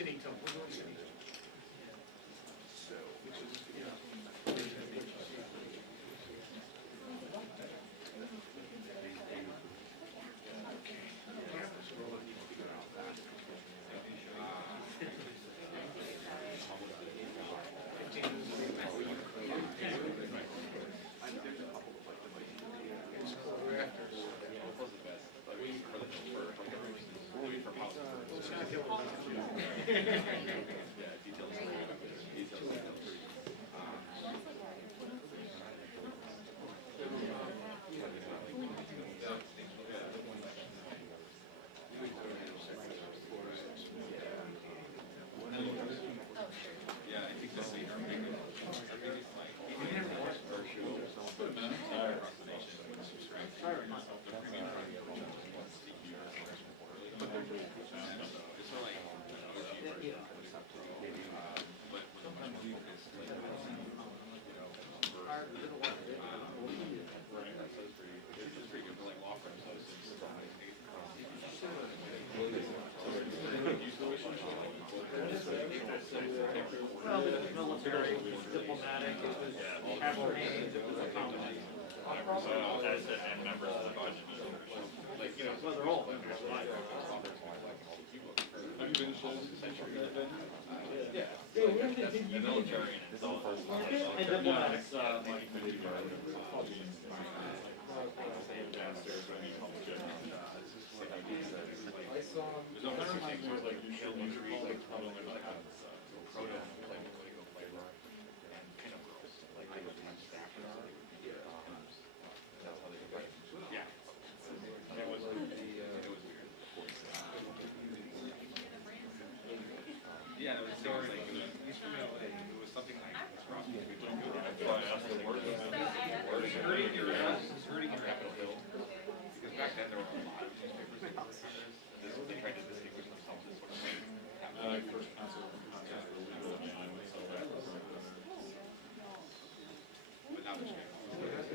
finito. We're doing finito. So, which is, you know. Well, it was military, it was diplomatic, it was campaigns, it was economy. And members of the budget. Like, you know, well, they're all members of my Have you been to that then? Yeah. The military and it's all. And diplomatic. Downstairs when you come to there's no things where like you should use like Yeah, it was like, it was something like cross between hurting your Capitol Hill. Because back then there were a lot of newspapers that were they tried to distinguish themselves as sort of like first concept for legal and so that was but now there's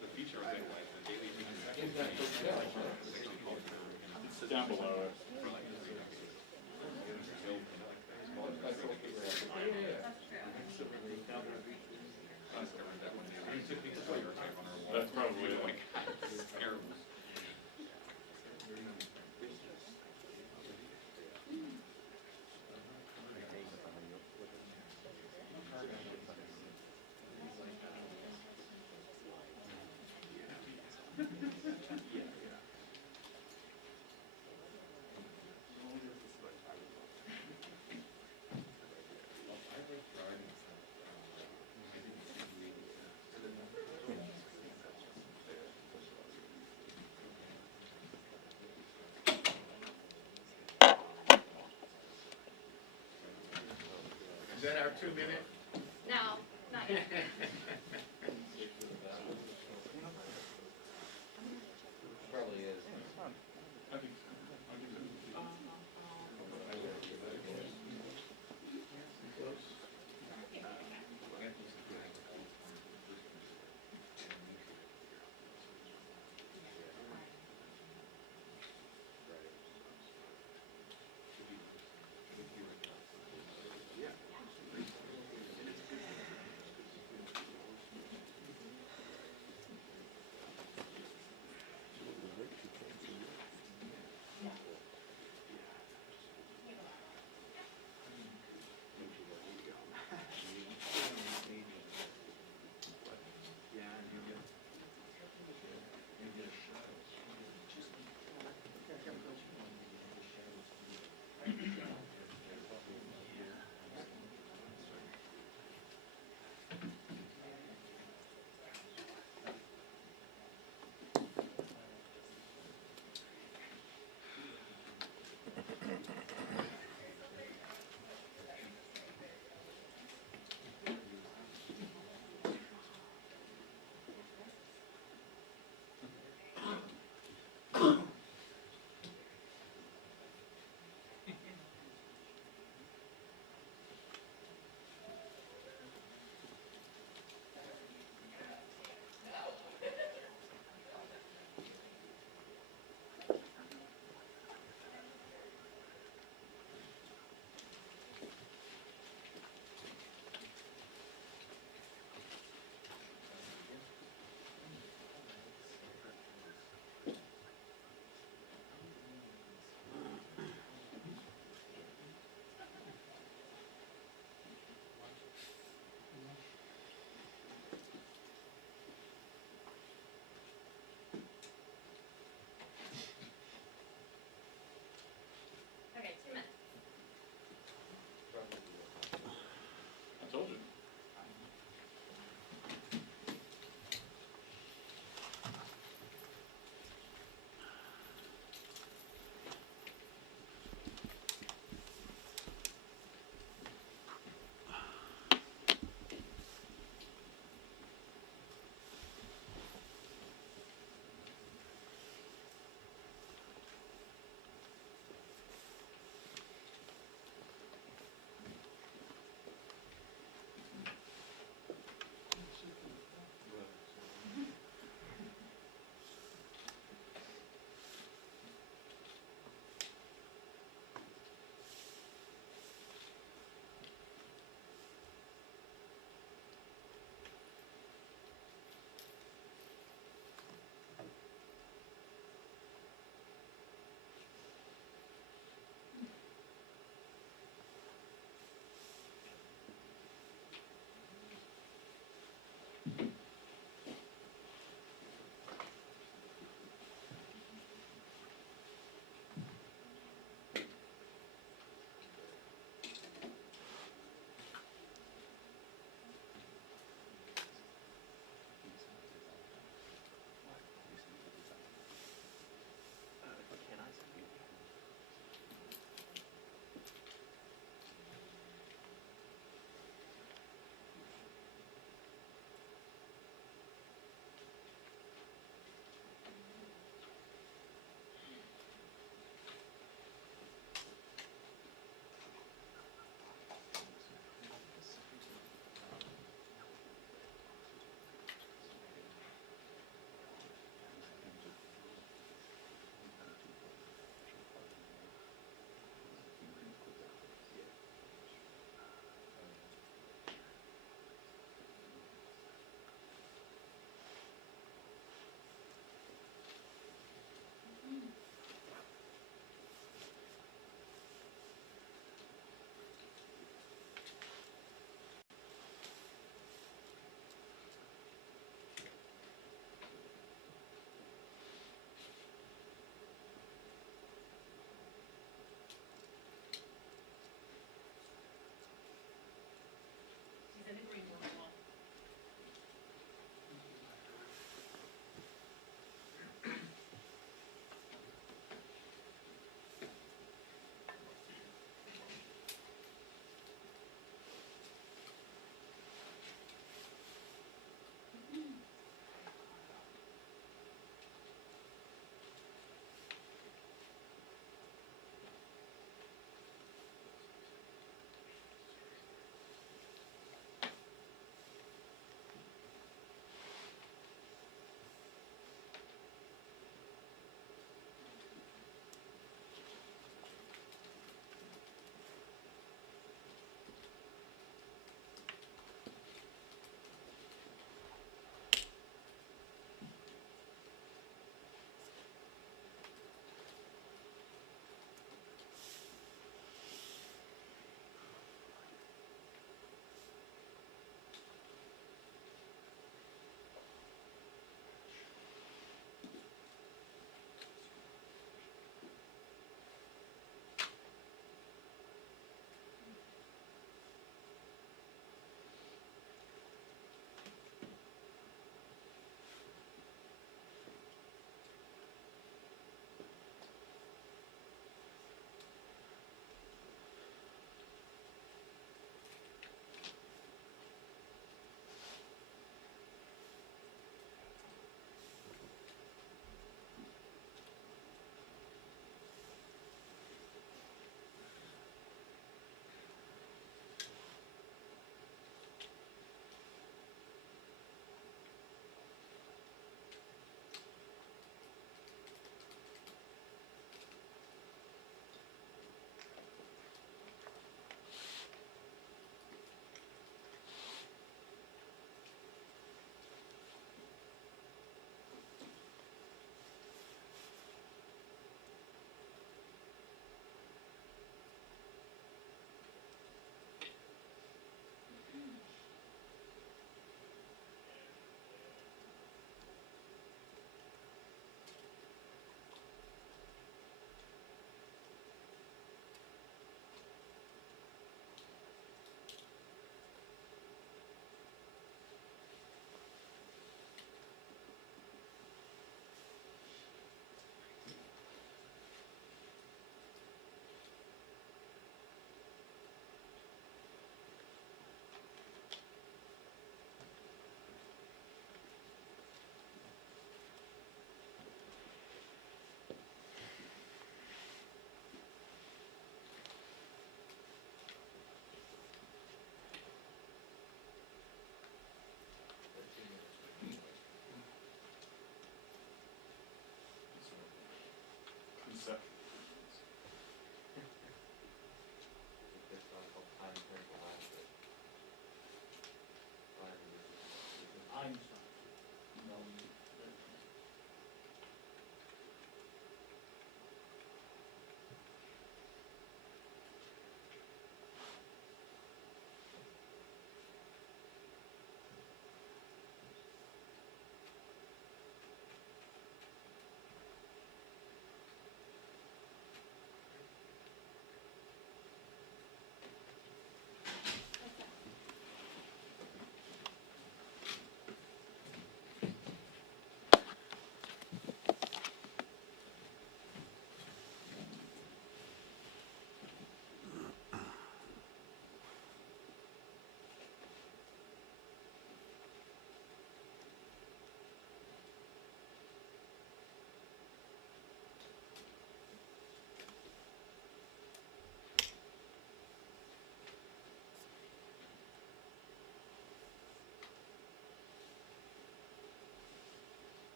the feature of it, like the daily section called it's down below it. for like 3 decades. That's probably it. Terrible. Is that our 2 minute? No, not yet. Probably is.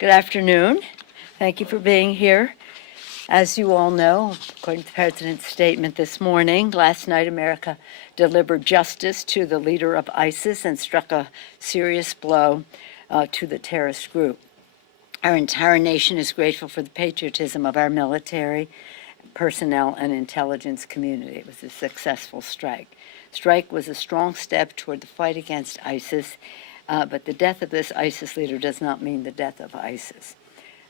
Good afternoon. Thank you for being here. As you all know, according to the President's statement this morning, last night America delivered justice to the leader of ISIS and struck a serious blow to the terrorist group. Our entire nation is grateful for the patriotism of our military, personnel, and intelligence community. It was a successful strike. Strike was a strong step toward the fight against ISIS, but the death of this ISIS leader does not mean the death of ISIS.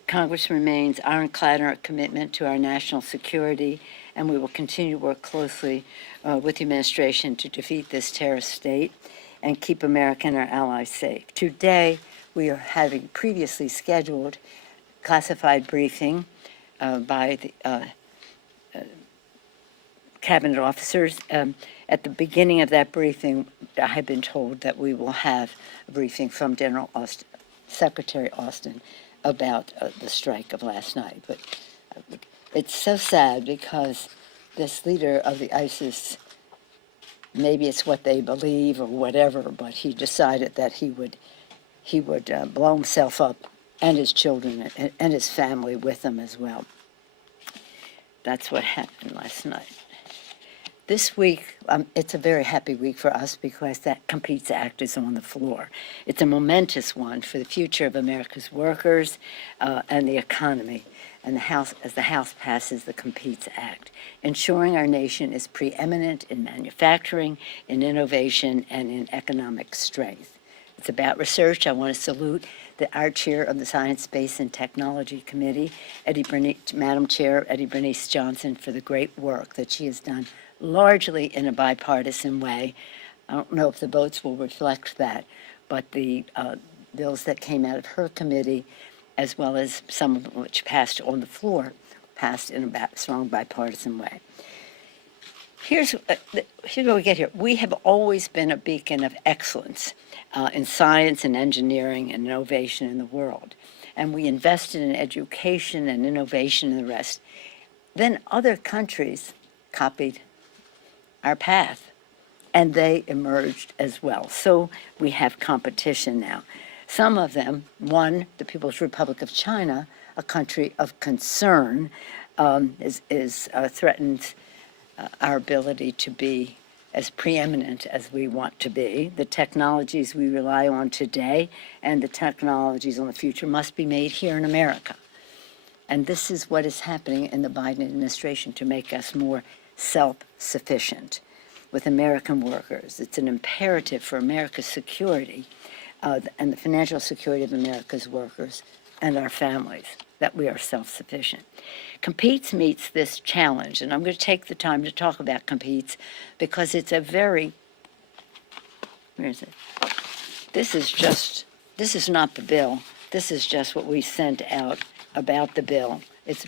Congress remains ironclad in our commitment to our national security, and we will continue to work closely with the administration to defeat this terrorist state and keep America and our allies safe. Today, we are having previously scheduled classified briefing by the cabinet officers. At the beginning of that briefing, I have been told that we will have a briefing from Secretary Austin about the strike of last night. But it's so sad because this leader of the ISIS, maybe it's what they believe or whatever, but he decided that he would blow himself up and his children and his family with him as well. That's what happened last night. This week, it's a very happy week for us because that Competes Act is on the floor. It's a momentous one for the future of America's workers and the economy, and as the House passes the Competes Act, ensuring our nation is preeminent in manufacturing, in innovation, and in economic strength. It's about research. I want to salute our chair of the Science, Space, and Technology Committee, Madam Chair Eddie Bernice Johnson, for the great work that she has done largely in a bipartisan way. I don't know if the votes will reflect that, but the bills that came out of her committee, as well as some of which passed on the floor, passed in a strong bipartisan way. Here's what we get here. We have always been a beacon of excellence in science and engineering and innovation in the world. And we invested in education and innovation and the rest. Then other countries copied our path, and they emerged as well. So we have competition now. Some of them, one, the People's Republic of China, a country of concern, threatens our ability to be as preeminent as we want to be. The technologies we rely on today and the technologies in the future must be made here in America. And this is what is happening in the Biden administration to make us more self-sufficient with American workers. It's an imperative for America's security and the financial security of America's workers and our families that we are self-sufficient. Competes meets this challenge, and I'm going to take the time to talk about Competes because it's a very, where is it? This is not the bill. This is just what we sent out about the bill. It's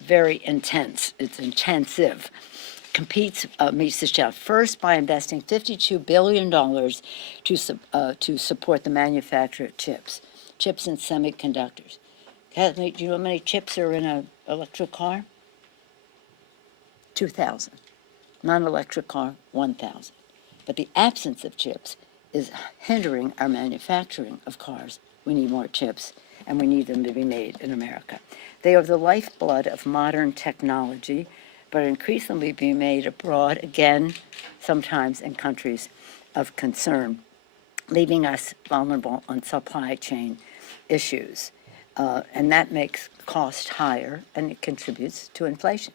very intense. It's intensive. Competes meets this challenge first by investing $52 billion to support the manufacture of chips and semiconductors. Kathleen, do you know how many chips are in an electric car? 2,000. Non-electric car, 1,000. But the absence of chips is hindering our manufacturing of cars. We need more chips, and we need them to be made in America. They are the lifeblood of modern technology, but increasingly being made abroad, again, sometimes in countries of concern, leaving us vulnerable on supply chain issues. And that makes cost higher, and it contributes to inflation.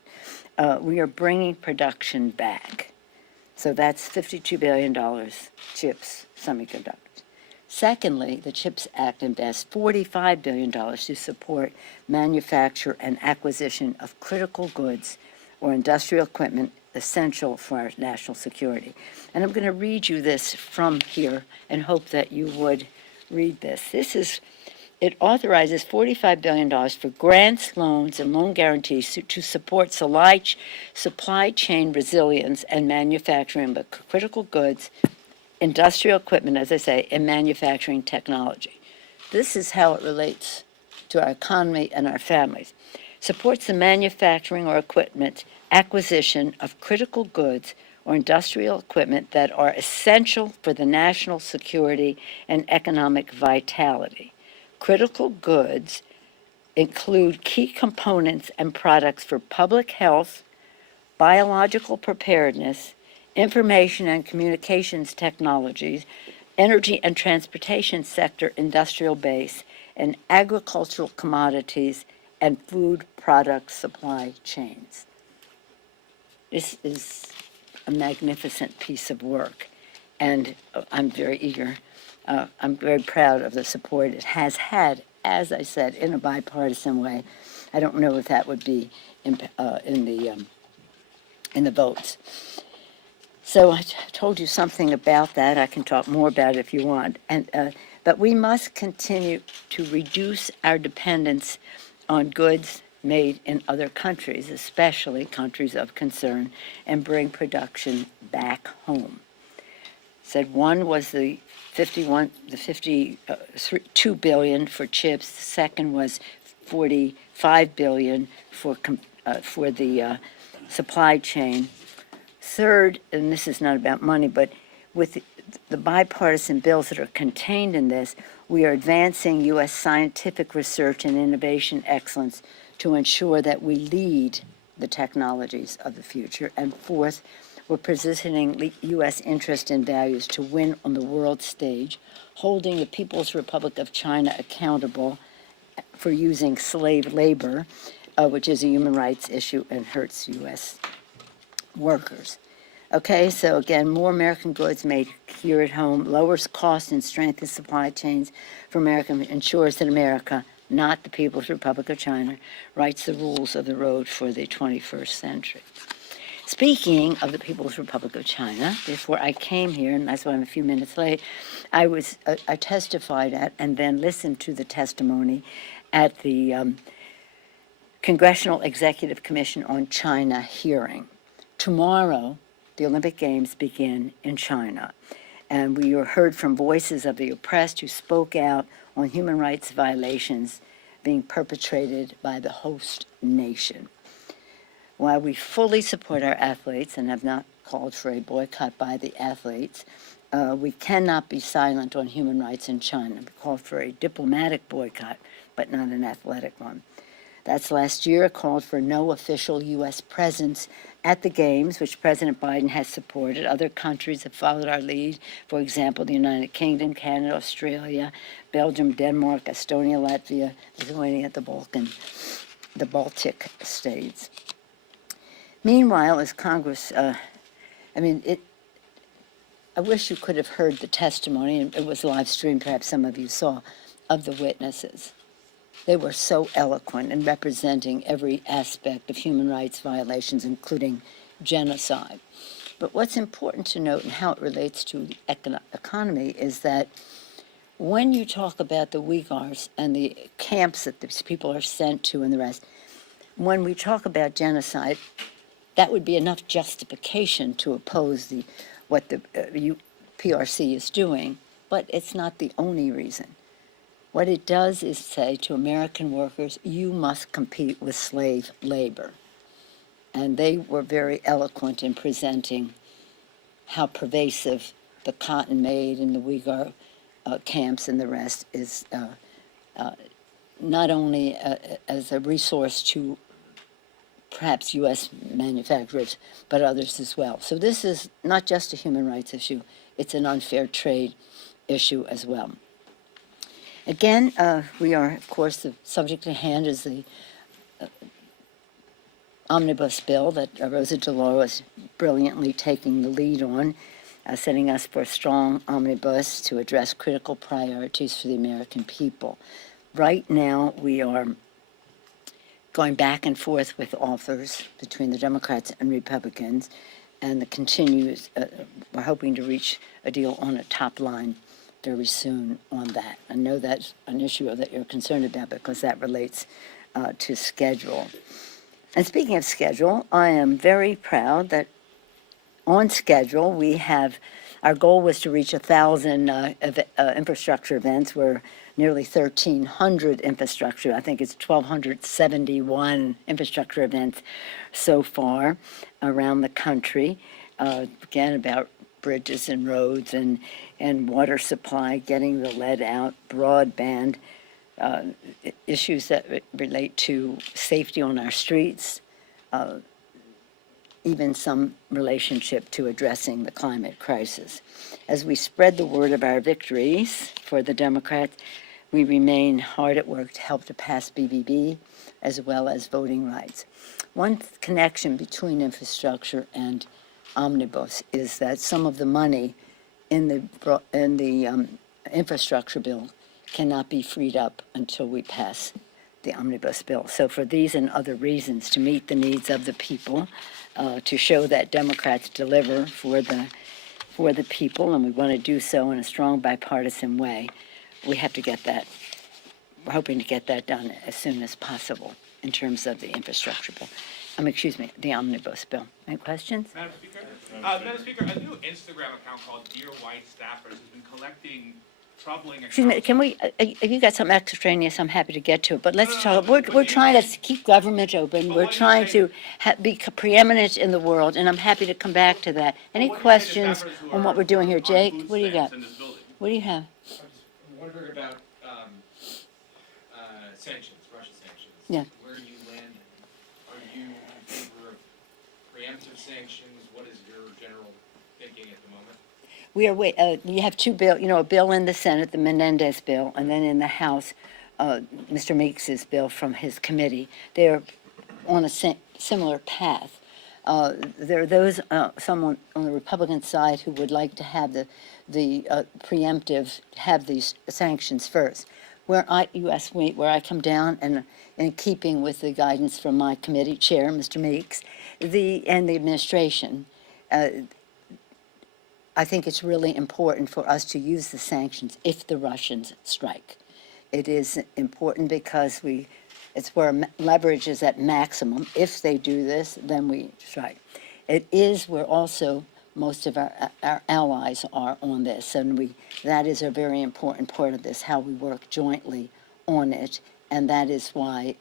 We are bringing production back. So that's $52 billion, chips, semiconductors. Secondly, the CHIPS Act invests $45 billion to support manufacture and acquisition of critical goods or industrial equipment essential for our national security. And I'm going to read you this from here and hope that you would read this. It authorizes $45 billion for grants, loans, and loan guarantees to support supply chain resilience and manufacturing of critical goods, industrial equipment, as I say, and manufacturing technology. This is how it relates to our economy and our families. Supports the manufacturing or equipment acquisition of critical goods or industrial equipment that are essential for the national security and economic vitality. critical goods include key components and products for public health, biological preparedness, information and communications technologies, energy and transportation sector industrial base, and agricultural commodities and food product supply chains. This is a magnificent piece of work, and I'm very eager. I'm very proud of the support it has had, as I said, in a bipartisan way. I don't know if that would be in the votes. So I told you something about that. I can talk more about it if you want. But we must continue to reduce our dependence on goods made in other countries, especially countries of concern, and bring production back home. Said one was the 52 billion for chips. The second was 45 billion for the supply chain. Third, and this is not about money, but with the bipartisan bills that are contained in this, we are advancing U.S. scientific research and innovation excellence to ensure that we lead the technologies of the future. And fourth, we're positioning U.S. interest and values to win on the world stage, holding the People's Republic of China accountable for using slave labor, which is a human rights issue and hurts U.S. workers. Okay, so again, more American goods made here at home, lowers costs and strengthens supply chains for America, ensures that America, not the People's Republic of China, writes the rules of the road for the 21st century. Speaking of the People's Republic of China, before I came here, and that's why I'm a few minutes late, I testified at and then listened to the testimony at the Congressional Executive Commission on China hearing. Tomorrow, the Olympic Games begin in China, and we heard from voices of the oppressed who spoke out on human rights violations being perpetrated by the host nation. While we fully support our athletes and have not called for a boycott by the athletes, we cannot be silent on human rights in China. We called for a diplomatic boycott, but not an athletic one. That's last year, called for no official U.S. presence at the Games, which President Biden has supported. Other countries have followed our lead. For example, the United Kingdom, Canada, Australia, Belgium, Denmark, Estonia, Latvia, Lithuania, the Baltic states. Meanwhile, as Congress, I wish you could have heard the testimony, and it was live streamed, perhaps some of you saw, of the witnesses. They were so eloquent in representing every aspect of human rights violations, including genocide. But what's important to note and how it relates to the economy is that when you talk about the Uyghurs and the camps that these people are sent to and the rest, when we talk about genocide, that would be enough justification to oppose what the PRC is doing, but it's not the only reason. What it does is say to American workers, you must compete with slave labor. And they were very eloquent in presenting how pervasive the cotton made in the Uyghur camps and the rest is not only as a resource to perhaps U.S. manufacturers, but others as well. So this is not just a human rights issue, it's an unfair trade issue as well. Again, we are, of course, the subject at hand is the Omnibus Bill that Rosa DeLauro is brilliantly taking the lead on, setting us for a strong omnibus to address critical priorities for the American people. Right now, we are going back and forth with authors between the Democrats and Republicans, and we're hoping to reach a deal on a top line very soon on that. I know that's an issue that you're concerned about because that relates to schedule. And speaking of schedule, I am very proud that on schedule we have, our goal was to reach 1,000 infrastructure events. We're nearly 1,300 infrastructure. I think it's 1,271 infrastructure events so far around the country. Again, about bridges and roads and water supply, getting the lead out, broadband, issues that relate to safety on our streets, even some relationship to addressing the climate crisis. As we spread the word of our victories for the Democrats, we remain hard at work to help to pass BBB as well as voting rights. One connection between infrastructure and Omnibus is that some of the money in the infrastructure bill cannot be freed up until we pass the Omnibus Bill. So for these and other reasons, to meet the needs of the people, to show that Democrats deliver for the people, and we want to do so in a strong bipartisan way, we have to get that. We're hoping to get that done as soon as possible in terms of the infrastructure bill. The Omnibus Bill. Any questions? Madam Speaker, a new Instagram account called Dear White Staffers has been collecting troubling Excuse me, can we, if you got something extraneous, I'm happy to get to it, but let's talk, we're trying to keep government open, we're trying to be preeminent in the world, and I'm happy to come back to that. Any questions on what we're doing here? Jake, what do you got? What do you have? I'm wondering about sanctions, Russia sanctions. Yeah. Where do you land? Are you in favor of preemptive sanctions? What is your general thinking at the moment? You have two bills, a bill in the Senate, the Menendez bill, and then in the House, Mr. Meeks's bill from his committee. They're on a similar path. There are those, someone on the Republican side who would like to have the preemptive, have these sanctions first. Where I come down, and in keeping with the guidance from my committee chair, Mr. Meeks, and the administration, I think it's really important for us to use the sanctions if the Russians strike. It is important because it's where leverage is at maximum. If they do this, then we strike. It is where also most of our allies are on this, and that is a very important part of this, how we work jointly on it, and that is why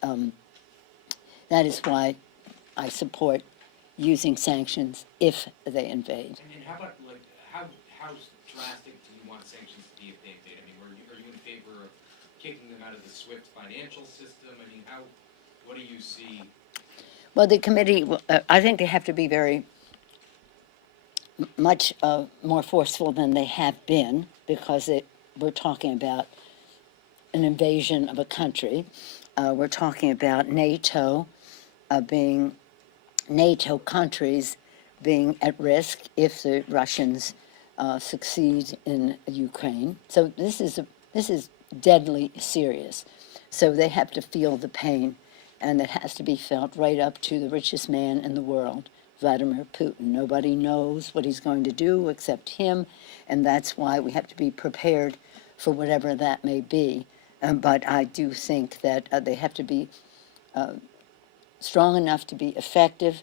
I support using sanctions if they invade. And how about, like, how drastic do you want sanctions to be if they invade? I mean, are you in favor of kicking them out of the SWIFT financial system? I mean, what do you see? Well, the committee, I think they have to be very much more forceful than they have been, because we're talking about an invasion of a country. We're talking about NATO countries being at risk if the Russians succeed in Ukraine. So this is deadly serious. So they have to feel the pain, and it has to be felt right up to the richest man in the world, Vladimir Putin. Nobody knows what he's going to do except him, and that's why we have to be prepared for whatever that may be. But I do think that they have to be strong enough to be effective.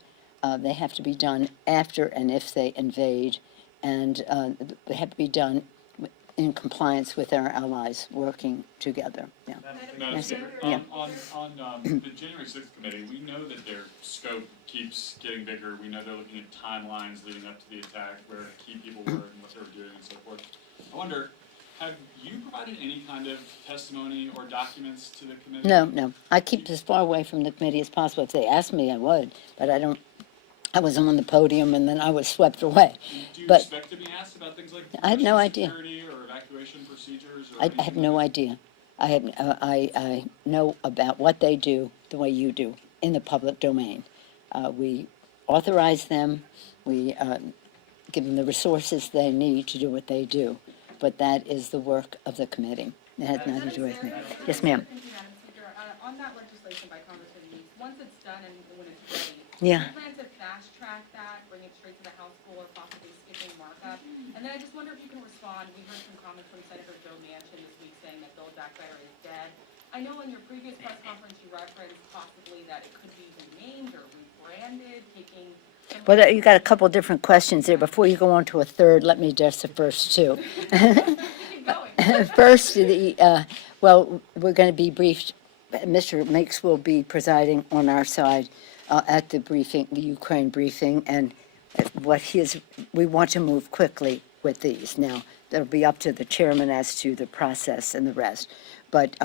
They have to be done after and if they invade, and they have to be done in compliance with our allies working together. Yeah. Madam Yes, Speaker, yeah. on the January 6th committee, we know that their scope keeps getting bigger. We know they're looking at timelines leading up to the attack, where key people were and what they were doing and so forth. I wonder, have you provided any kind of testimony or documents to the committee? No. I keep as far away from the committee as possible. If they asked me, I would, but I don't. I was on the podium and then I was swept away. Do you But expect to be asked about things like I have no national idea. security or evacuation procedures? Or I anything have like no that? idea. I know about what they do the way you do in the public domain. We authorize them. We give them the resources they need to do what they do. But that is the work of the committee. It has nothing to do with me. Yes, ma'am. Thank you, Madam Speaker. On that legislation by Congressman Meeks, once it's done and when it's ready, Yeah. do you plan to fast track that, bring it straight to the House floor, possibly skipping markup? And then I just wonder if you can respond. We heard some comments from Senator Joe Manchin this week saying that Build Back Better is dead. I know in your previous press conference you referenced possibly that it could be renamed or rebranded, taking. Well, you got a couple different questions there. Before you go on to a third, let me address the first two. Keep going. First, we're going to be briefed. Mr. Meeks will be presiding on our side at the briefing, the Ukraine briefing, and we want to move quickly with these. Now, that'll be up to the chairman as to the process and the rest. But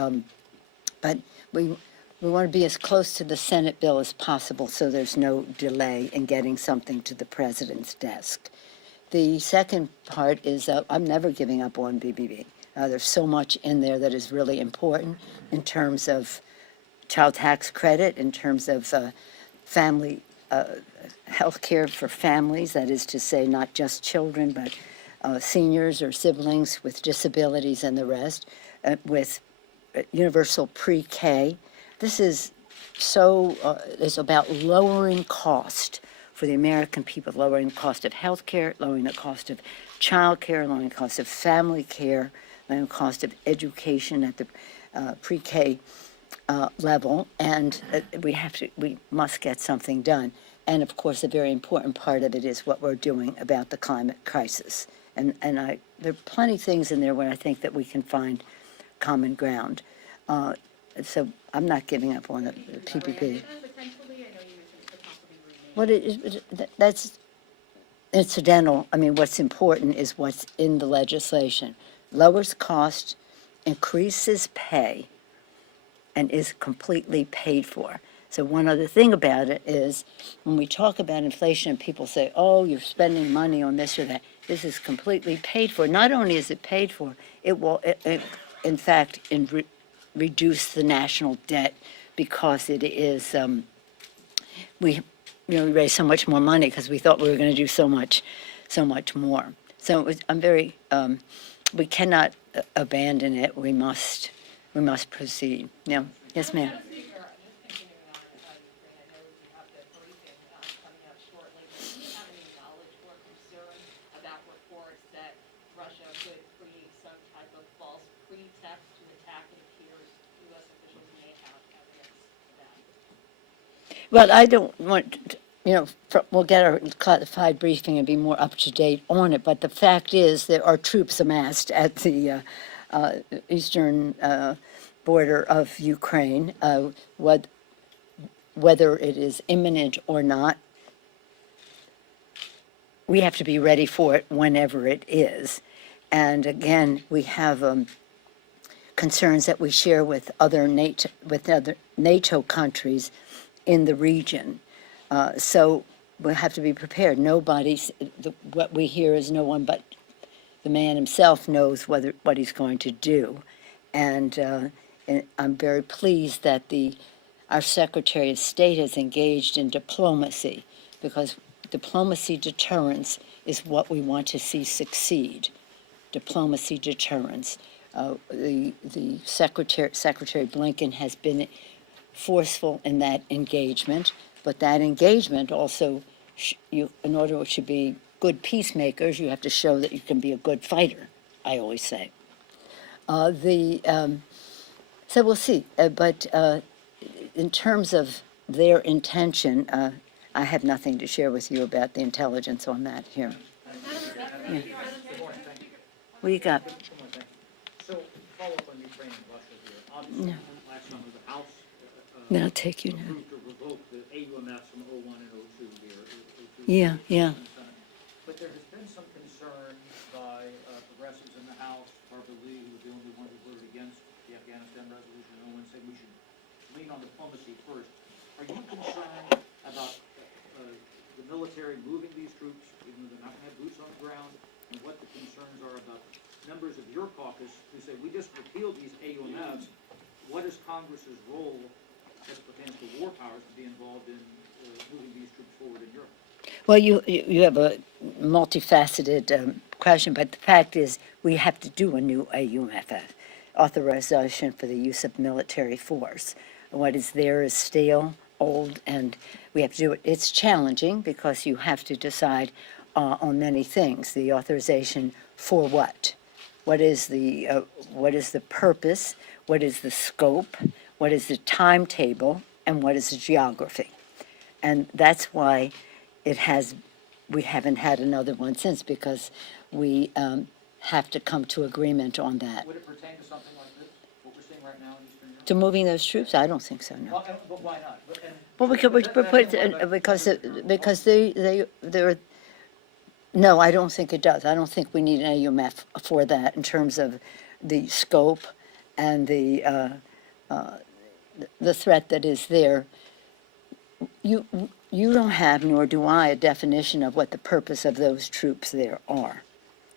But we want to be as close to the Senate bill as possible so there's no delay in getting something to the president's desk. The second part is I'm never giving up on BBB. There's so much in there that is really important in terms of child tax credit, in terms of family health care for families, that is to say, not just children, but seniors or siblings with disabilities and the rest, with universal pre-K. This is it's about lowering cost for the American people, lowering the cost of health care, lowering the cost of child care, lowering the cost of family care, lowering the cost of education at the pre-K level, and we must get something done. And of course, a very important part of it is what we're doing about the climate crisis. And there are plenty of things in there where I think that we can find common ground. So I'm not giving up on the PPP. Potentially, I know you mentioned it could possibly remain. What that's incidental. I mean, what's important is what's in the legislation. Lowers cost, increases pay, and is completely paid for. So one other thing about it is when we talk about inflation and people say, oh, you're spending money on this or that, this is completely paid for. Not only is it paid for, it will, in fact, reduce the national debt because it is, we raise so much more money because we thought we were going to do so much more. So I'm very, we cannot abandon it. We must proceed. Yeah. Yes, ma'am. Well, I don't want, we'll get our classified briefing and be more up to date on it, but the fact is there are troops amassed at the eastern border of Ukraine. Whether it is imminent or not, we have to be ready for it whenever it is. And again, we have concerns that we share with other NATO countries in the region. So we have to be prepared. What we hear is no one but the man himself knows what he's going to do. And I'm very pleased that our Secretary of State has engaged in diplomacy, because diplomacy deterrence is what we want to see succeed. Diplomacy deterrence. The Secretary Blinken has been forceful in that engagement, but that engagement also, in order to be good peacemakers, you have to show that you can be a good fighter, I always say. So we'll see, but in terms of their intention, I have nothing to share with you about the intelligence on that here. Yeah. What do you got? So, follow up on Ukraine and Russia here. Obviously, No. last summer, the House I'll take you now. approved to revoke the AUMFs from 01 and 02 here. Yeah. But there has been some concern by progressives in the House, Barbara Lee, who was the only one who voted against the Afghanistan resolution, and one said we should lean on diplomacy first. Are you concerned about the military moving these troops, even though they're not going to have boots on the ground, and what the concerns are about members of your caucus who say, we just repealed these AUMFs, what is Congress's role as pertains to war powers to be involved in moving these troops forward in Europe? Well, you have a multifaceted question, but the fact is we have to do a new AUMF, authorization for the use of military force. What is there is stale, old, and we have to do it. It's challenging because you have to decide on many things. The authorization for what? What is the purpose? What is the scope? What is the timetable? And what is the geography? And that's why we haven't had another one since, because we have to come to agreement on that. Would it pertain to something like this, what we're seeing right now in Eastern Europe? To moving those troops? I don't think so, no. Well, but why not? Well, because they're, no, I don't think it does. I don't think we need an AUMF for that in terms of the scope and the the threat that is there, you don't have, nor do I, a definition of what the purpose of those troops there are.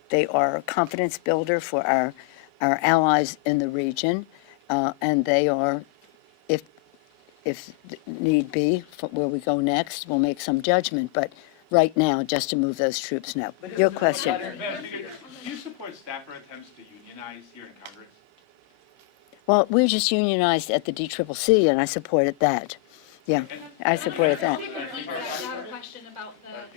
They are a confidence builder for our allies in the region, and they are, if need be, for where we go next, we'll make some judgment, but right now, just to move those troops, no. Your question. Madam Speaker, do you support staffer attempts to unionize here in Congress? Well, we just unionized at the DCCC, and I supported that. Yeah, I supported that. I have a question about the,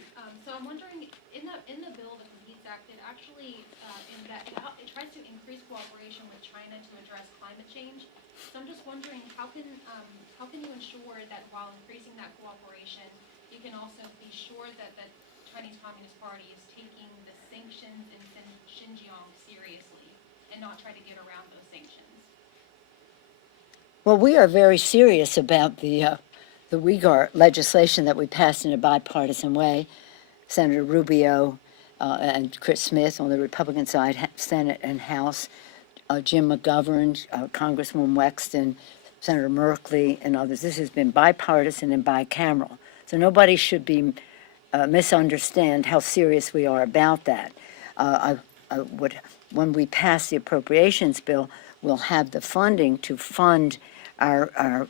so I'm wondering, in the bill, the Competes Act, it actually, it tries to increase cooperation with China to address climate change. So I'm just wondering, how can you ensure that while increasing that cooperation, you can also be sure that the Chinese Communist Party is taking the sanctions in Xinjiang seriously and not try to get around those sanctions? Well, we are very serious about the Uyghur legislation that we passed in a bipartisan way. Senator Rubio and Chris Smith on the Republican side, Senate and House, Jim McGovern, Congresswoman Wexton, Senator Merkley, and others. This has been bipartisan and bicameral. So nobody should be misunderstand how serious we are about that. When we pass the appropriations bill, we'll have the funding to fund our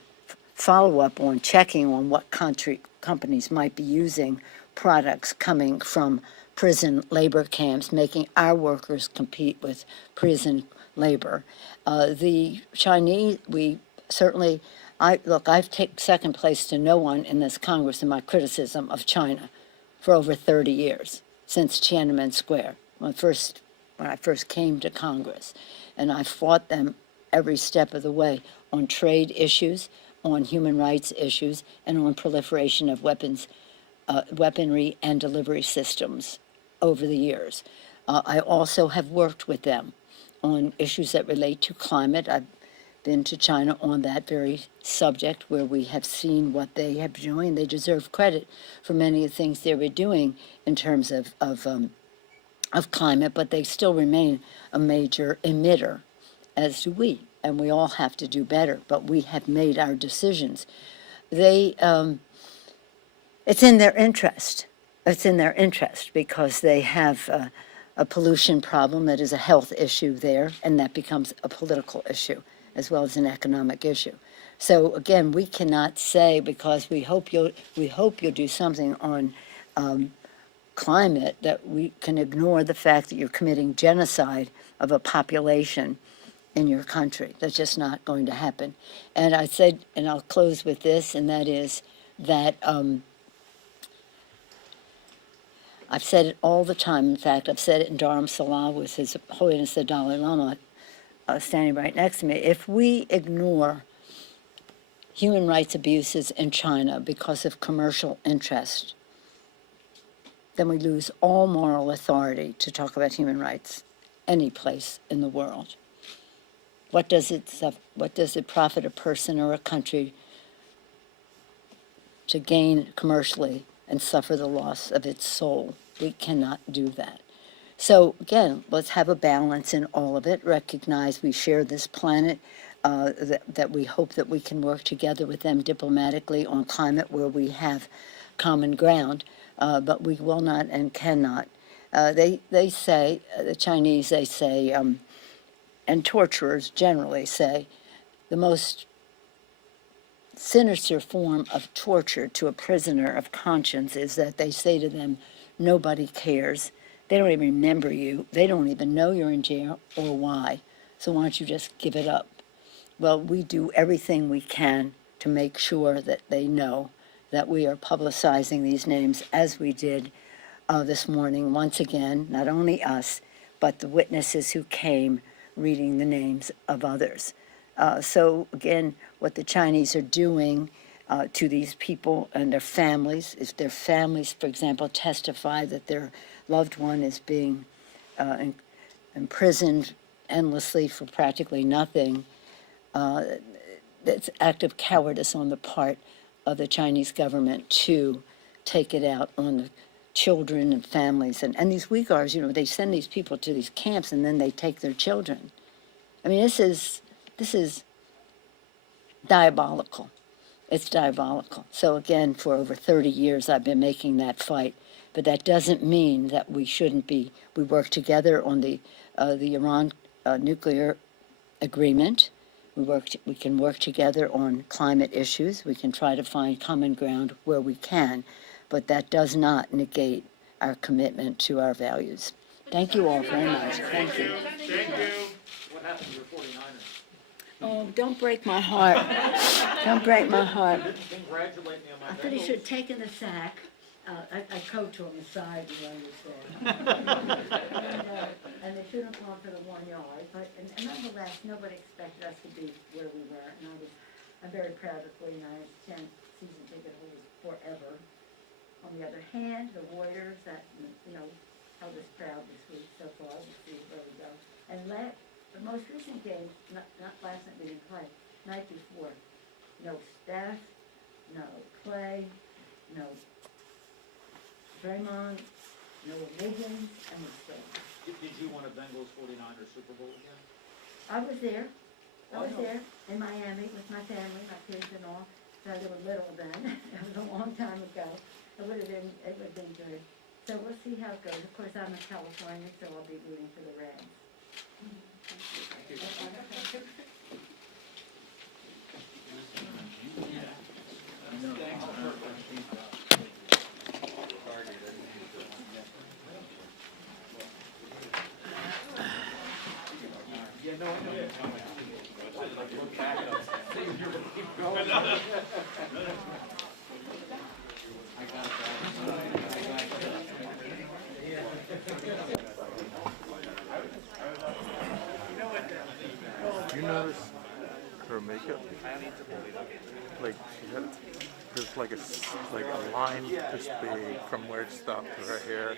follow-up on checking on what companies might be using products coming from prison labor camps, making our workers compete with prison labor. The Chinese, we certainly, I've taken second place to no one in this Congress in my criticism of China for over 30 years, since Tiananmen Square, when I first came to Congress. And I fought them every step of the way on trade issues, on human rights issues, and on proliferation of weaponry and delivery systems over the years. I also have worked with them on issues that relate to climate. I've been to China on that very subject, where we have seen what they have been doing. They deserve credit for many of the things they were doing in terms of climate, but they still remain a major emitter, as do we, and we all have to do better, but we have made our decisions. It's in their interest. It's in their interest because they have a pollution problem that is a health issue there, and that becomes a political issue as well as an economic issue. So again, we cannot say, because we hope you'll do something on climate, that we can ignore the fact that you're committing genocide of a population in your country. That's just not going to happen. And I said, and I'll close with this, and that is that I've said it all the time. In fact, I've said it in Dharamsala with His Holiness the Dalai Lama standing right next to me. If we ignore human rights abuses in China because of commercial interest, then we lose all moral authority to talk about human rights any place in the world. What does it profit a person or a country to gain commercially and suffer the loss of its soul? We cannot do that. So again, let's have a balance in all of it. Recognize we share this planet, that we hope that we can work together with them diplomatically on climate where we have common ground, but we will not and cannot. They say, the Chinese, they say, and torturers generally say, the most sinister form of torture to a prisoner of conscience is that they say to them, nobody cares. They don't even remember you. They don't even know you're in jail or why. So why don't you just give it up? Well, we do everything we can to make sure that they know that we are publicizing these names, as we did this morning, once again, not only us, but the witnesses who came reading the names of others. So again, what the Chinese are doing to these people and their families, if their families, for example, testify that their loved one is being imprisoned endlessly for practically nothing, that's an act of cowardice on the part of the Chinese government to take it out on the children and families. And these Uyghurs, they send these people to these camps and then they take their children. I mean, this is diabolical. It's diabolical. So again, for over 30 years, I've been making that fight. But that doesn't mean that we shouldn't be. We work together on the Iran nuclear agreement. We can work together on climate issues. We can try to find common ground where we can. But that does not negate our commitment to our values. Thank you all very much. Thank you. What happened to your 49ers? Oh, don't break my heart. Don't break my heart. Congratulate me on my I thought he Bengals. should have taken the sack. I coach on the side, you understand. And they should have gone for the 1 yard, but and nonetheless, nobody expected us to be where we were, and I'm very proud of 49ers, 10 season ticket holders forever. On the other hand, the Warriors that, held us proud this week so far, we'll see where we go. And the most recent game, not last night, we didn't play, night before, no Steph, no Clay, no Draymond, no Wiggins, and the Stones. Did you want a Bengals 49ers Super Bowl again? I was there. I was know. there in Miami with my family, my kids and all. So they were little then. It was a long time ago. It would have been good. So we'll see how it goes. Of course, I'm a Californian, so I'll be rooting for the Rams. You notice her makeup? Like she had, there's like a line this big from where it stopped to her hair.